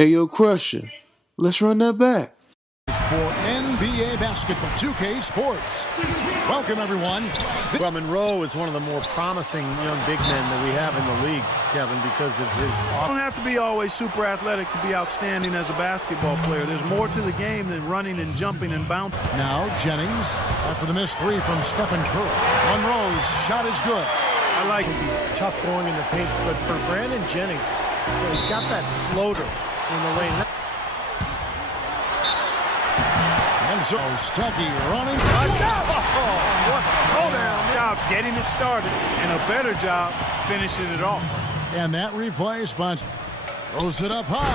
Hey, yo, Crusher, let's run that back. For NBA basketball, 2K Sports. Welcome, everyone. Well, Monroe is one of the more promising young big men that we have in the league, Kevin, because of his... You don't have to be always super athletic to be outstanding as a basketball player. There's more to the game than running and jumping and bouncing. Now, Jennings, after the missed three from Stephen Curry. Monroe's shot is good. I like it. Tough going in the paint, but for Brandon Jennings, he's got that floater in the lane. And so Stuckey running. Job getting it started and a better job finishing it off. And that replay sponsor throws it up high,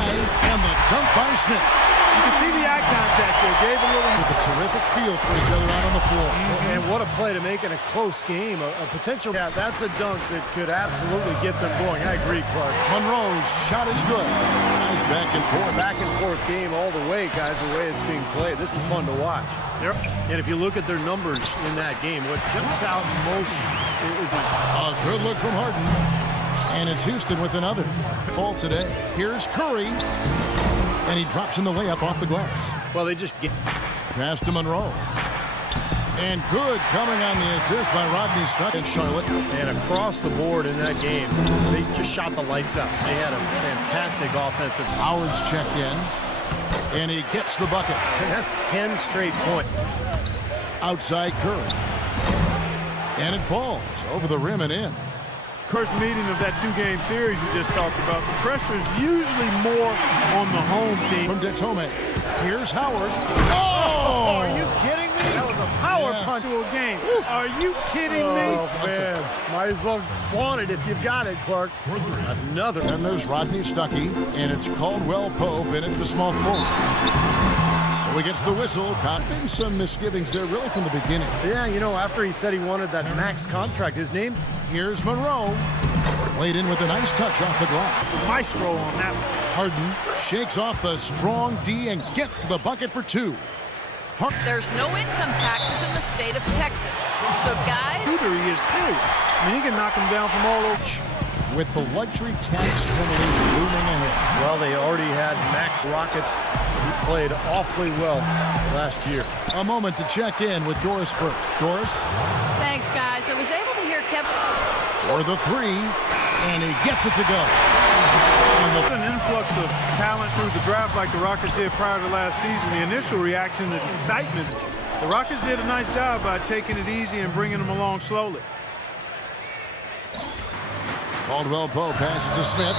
and the dunk by Smith. You can see the eye contact there. Gave a little. With a terrific feel for each other out on the floor. And what a play to make in a close game. A potential. Yeah, that's a dunk that could absolutely get them going. I agree, Clark. Monroe's shot is good. Nice back and forth. Back and forth game all the way, guys, the way it's being played. This is fun to watch. Yep. And if you look at their numbers in that game, what jumps out most is a good look from Harden. And it's Houston with another fall today. Here's Curry. And he drops in the layup off the glass. Well, they just get... Pass to Monroe. And good coming on the assist by Rodney Stuckey in Charlotte. And across the board in that game, they just shot the lights out. They had a fantastic offensive... Howard's checked in. And he gets the bucket. And that's 10 straight points. Outside Curry. And it falls over the rim and in. First meeting of that two-game series you just talked about. The pressure is usually more on the home team. From Detome. Here's Howard. Oh! Are you kidding me? That was a power punch to a game. Are you kidding me? Oh, man. Might as well flaunt it if you've got it, Clark. Another. And there's Rodney Stuckey, and it's Caldwell Pope in at the small forward. So he gets the whistle. Been some misgivings there really from the beginning. Yeah, you know, after he said he wanted that max contract, his name? Here's Monroe. Laid in with a nice touch off the glass. Maestro on that one. Harden shakes off the strong D and gets the bucket for two. There's no income taxes in the state of Texas. So, guys... Shooter he is, period. I mean, he can knock him down from all over. With the luxury tax penalty looming ahead. Well, they already had Max Rockets. He played awfully well last year. A moment to check in with Doris Burke. Doris? Thanks, guys. I was able to hear Kevin... For the three, and he gets it to go. And an influx of talent through the draft like the Rockets did prior to last season. The initial reaction is excitement. The Rockets did a nice job by taking it easy and bringing them along slowly. Caldwell Pope passes to Smith.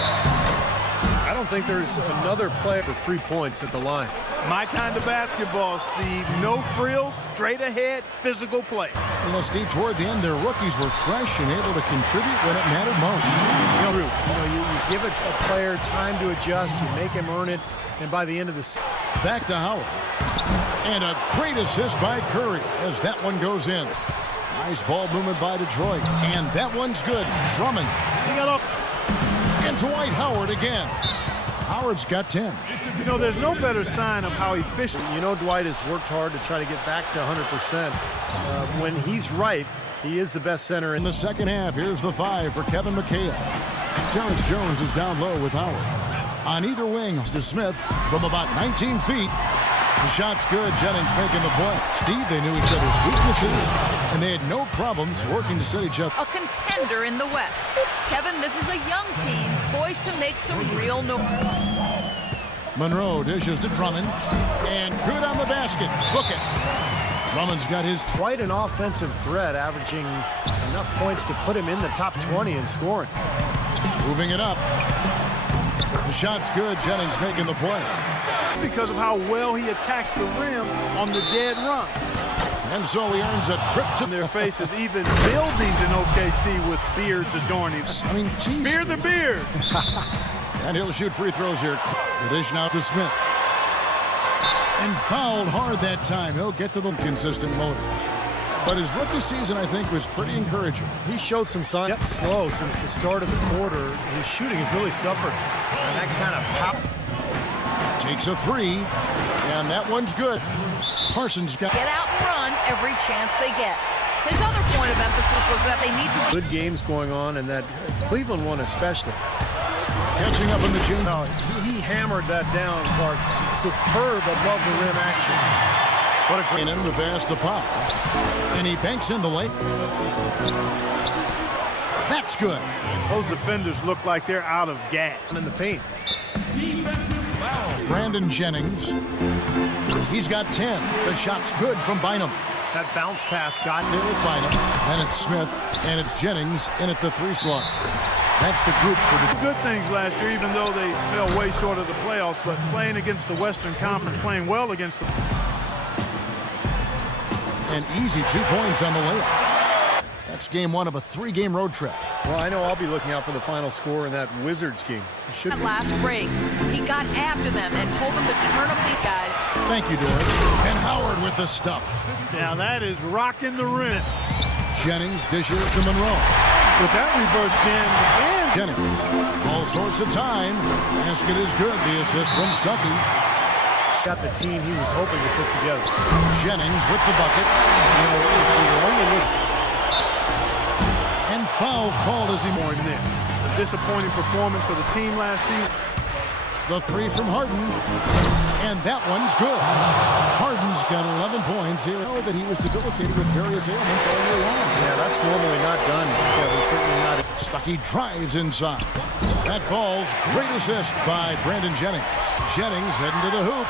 I don't think there's another play for 3 points at the line. My kind of basketball, Steve. No frills, straight ahead, physical play. You know, Steve, toward the end, their rookies were fresh and able to contribute when it mattered most. You give a player time to adjust, you make him earn it, and by the end of the season... Back to Howard. And a great assist by Curry as that one goes in. Nice ball movement by Detroit. And that one's good. Drummond. He got up. And Dwight Howard again. Howard's got 10. You know, there's no better sign of how efficient. You know, Dwight has worked hard to try to get back to 100%. When he's right, he is the best center. In the second half, here's the 5 for Kevin McHale. Terrence Jones is down low with Howard. On either wing to Smith from about 19 feet. The shot's good. Jennings making the play. Steve, they knew each other's weaknesses, and they had no problems working to set each other. A contender in the West. Kevin, this is a young team poised to make some real noise. Monroe dishes to Drummond, and good on the basket. Book it. Drummond's got his... Quite an offensive threat, averaging enough points to put him in the top 20 in scoring. Moving it up. The shot's good. Jennings making the play. Because of how well he attacks the rim on the dead run. And so he earns a trip to their faces, even buildings in OKC with beards adorning. I mean, geez. Beard the beard. And he'll shoot free throws here. The dish now to Smith. And fouled hard that time. He'll get to the consistent motor. But his rookie season, I think, was pretty encouraging. He showed some signs slow since the start of the quarter. His shooting has really suffered. And that kind of pop. Takes a 3, and that one's good. Parsons got... Get out and run every chance they get. His other point of emphasis was that they need to... Good games going on, and that Cleveland one especially. Catching up in the chain. No, he hammered that down, Clark. Superb above the rim action. What a great... In the pass to Pop. And he banks in the lane. That's good. Those defenders look like they're out of gas. In the paint. Brandon Jennings. He's got 10. The shot's good from Bynum. That bounce pass got There with Bynum. And it's Smith. And it's Jennings in at the 3 slot. That's the group for the Good things last year, even though they fell way short of the playoffs, but playing against the Western Conference, playing well against the... An easy 2 points on the layup. That's game 1 of a 3-game road trip. Well, I know I'll be looking out for the final score in that Wizards game. That last break, he got after them and told them to turn up these guys. Thank you, Doris. And Howard with the stuff. Now that is rocking the rim. Jennings dishes to Monroe. With that reverse jam, and Jennings. All sorts of time. Basket is good. The assist from Stuckey. Got the team he was hoping to put together. Jennings with the bucket. And foul called as he more in there. A disappointing performance for the team last season. The 3 from Harden. And that one's good. Harden's got 11 points here. Know that he was debilitated with various ailments all year long. Yeah, that's normally not done, Kevin. Certainly not. Stuckey drives inside. That falls. Great assist by Brandon Jennings. Jennings heading to the hoop.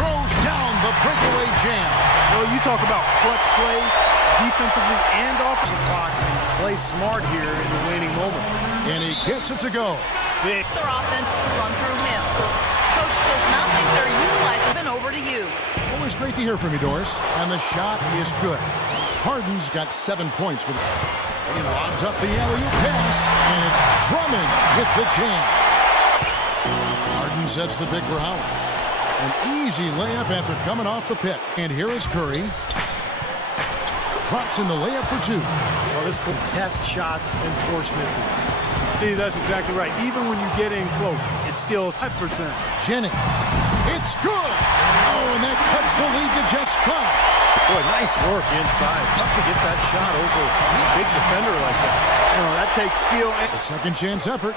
Throws down the breakaway jam. Well, you talk about clutch plays, defensively and offensively. Play smart here in the waning moments. And he gets it to go. It's their offense to run through him. Coach does not think they're utilizing him. Over to you. Always great to hear from you, Doris. And the shot is good. Harden's got 7 points for this. He lobs up the alley-oop pass, and it's Drummond with the jam. Harden sets the pick for Howard. An easy layup after coming off the pick. And here is Curry. Drops in the layup for 2. Well, this could test shots and force misses. Steve, that's exactly right. Even when you get in close, it's still 5%. Jennings. It's good. Oh, and that cuts the lead to just 5. Boy, nice work inside. Tough to get that shot over a big defender like that. Oh, that takes skill. A second chance effort.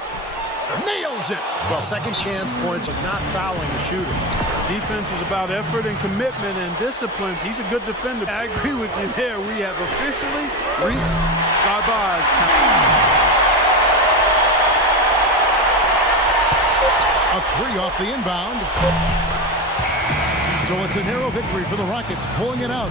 Nails it. Well, second chance points of not fouling the shooter. Defense is about effort and commitment and discipline. He's a good defender. I agree with you there. We have officially reached garbage time. A 3 off the inbound. So it's a narrow victory for the Rockets, pulling it out.